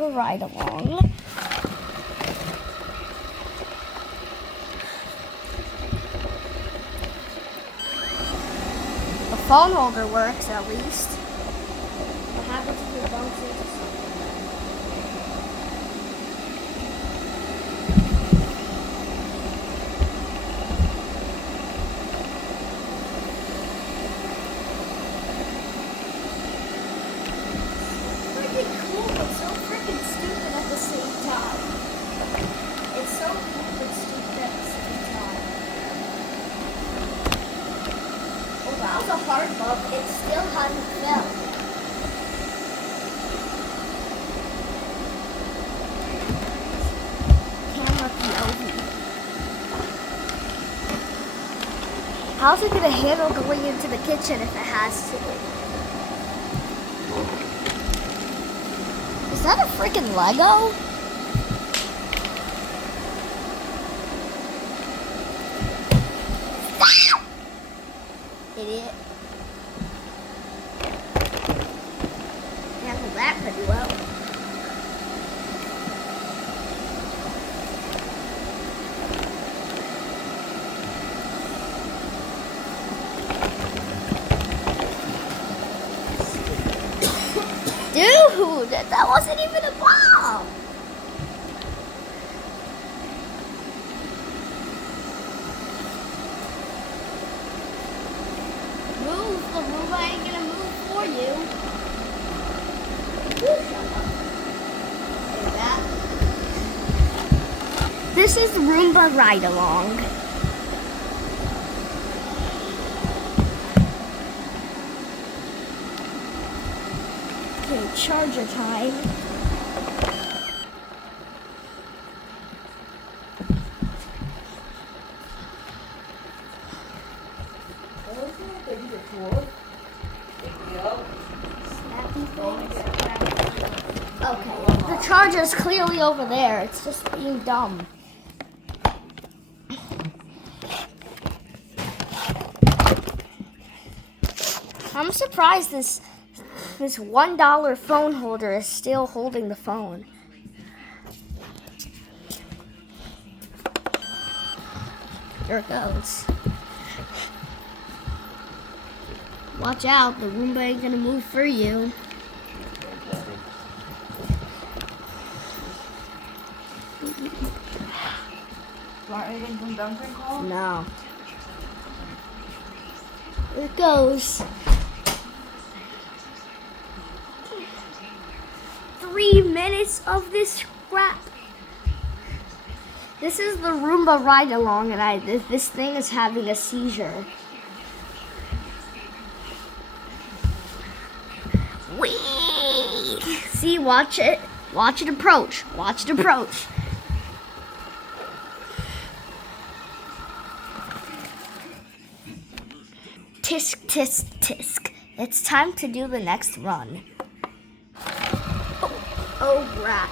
Roomba ride along. The phone holder works at least. What happens if it bumps into something? That was a hard bump. It still hadn't fell. Camera POV. How's it gonna handle going into the kitchen if it has to? Is that a freaking Lego? Idiot. Handled that pretty well. Dude, that wasn't even a bomb. The Roomba ain't gonna move for you. Like that. This is Roomba ride along. Okay, charger time. Okay, the charger is clearly over there. It's just being dumb. I'm surprised this $1 phone holder is still holding the phone. There it goes. Watch out, the Roomba ain't gonna move for you. Want anything from Duncan Call? No. There it goes. 3 minutes of this crap. This is the Roomba ride along, and this thing is having a seizure. Whee! See, watch it. Watch it approach. Watch it approach. Tisk, tisk, tisk. It's time to do the next run. Oh, crap.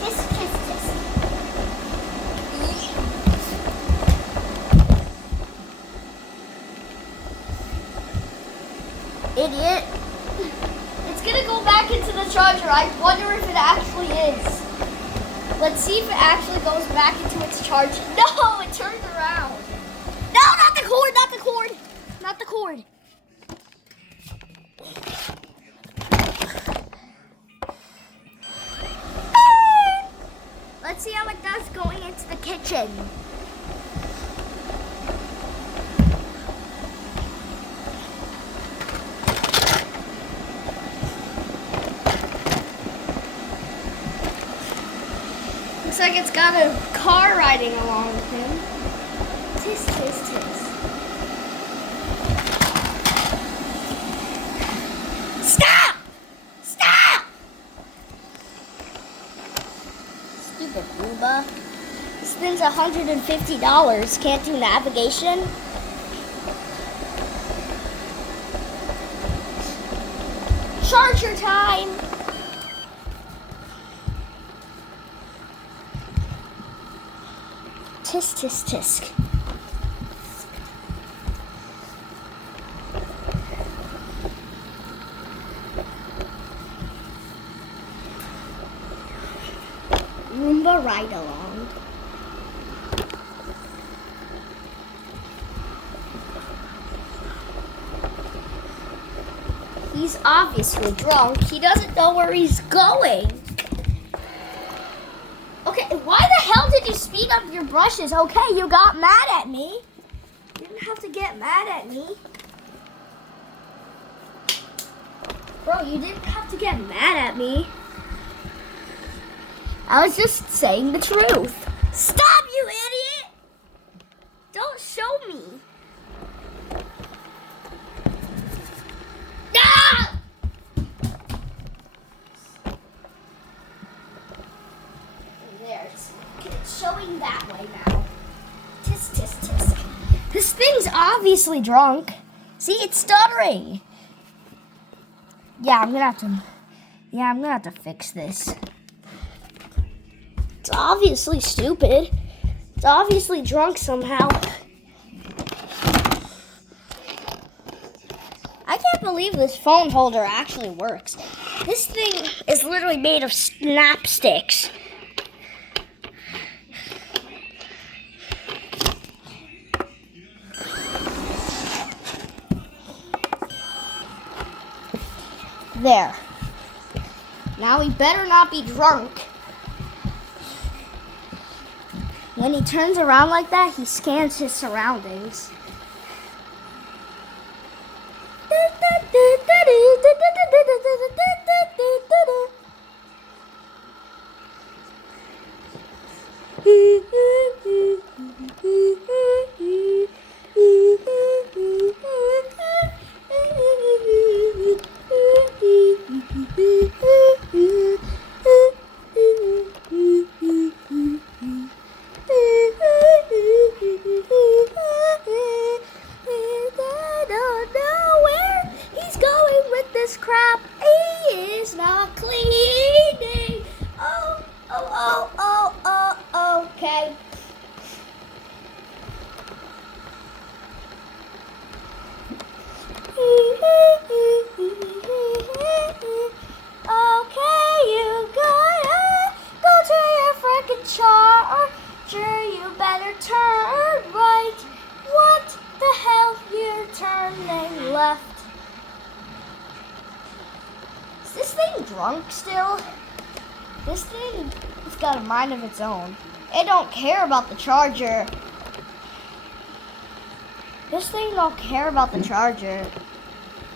Tisk, tisk, tisk. Idiot. It's gonna go back into the charger. I wonder if it actually is. Let's see if it actually goes back into its charge. No, it turned around. No, not the cord, not the cord. Not the cord. Let's see how it does going into the kitchen. Looks like it's got a car riding along with him. Tis, tis, tis. Stop! Stop! Stupid Roomba. This thing's $150. Can't do navigation. Charger time! Tisk, tisk, tisk. Roomba ride along. He's obviously drunk. He doesn't know where he's going. Okay, why the hell did you speed up your brushes? Okay, you got mad at me. You didn't have to get mad at me. Bro, you didn't have to get mad at me. I was just saying the truth. Stop, you idiot! Don't show me. Ah! There, it's showing that way now. Tisk, tisk, tisk. This thing's obviously drunk. See, it's stuttering. Yeah, I'm gonna have to fix this. It's obviously stupid. It's obviously drunk somehow. I can't believe this phone holder actually works. This thing is literally made of snap sticks. There. Now he better not be drunk. When he turns around like that, he scans his surroundings. Crap, he is not cleaning. Okay. Okay, you gotta go to your frickin' charger. You better turn right. What the hell? You're turning left. Is this thing drunk still? This thing has got a mind of its own. It don't care about the charger. This thing don't care about the charger.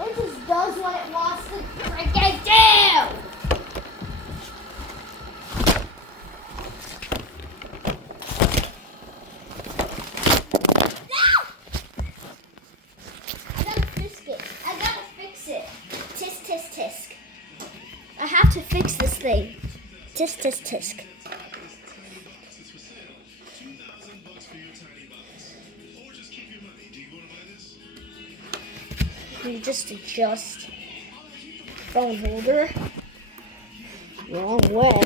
It just does what it wants to freaking do! No! I gotta fix it. Tisk, tisk, tisk. I have to fix this thing. Tisk, tisk, tisk. You just adjust phone holder. Wrong way.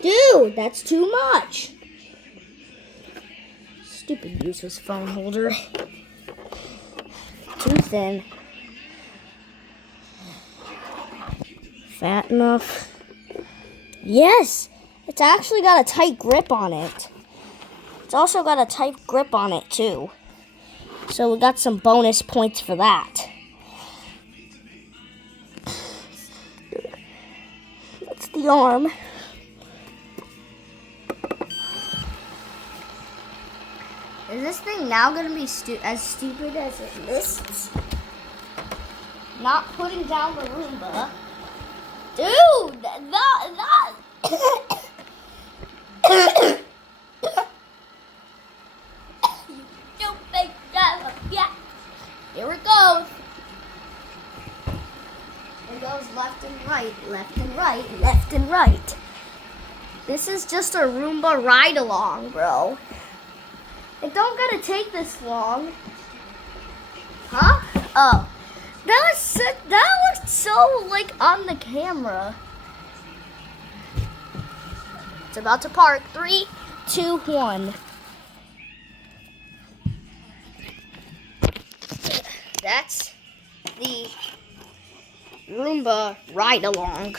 Dude, that's too much. Stupid useless phone holder. Too thin. Fat enough. Yes, it's actually got a tight grip on it. It's also got a tight grip on it too. So we got some bonus points for that. That's the arm. Is this thing now going to be as stupid as it lists? Not putting down the Roomba. Dude, that. Yeah. Here it goes. It goes left and right, left and right, left and right. This is just a Roomba ride along, bro. It don't gotta take this long. Huh? Oh. That looked so like on the camera. It's about to park. 3, 2, 1. Roomba ride along.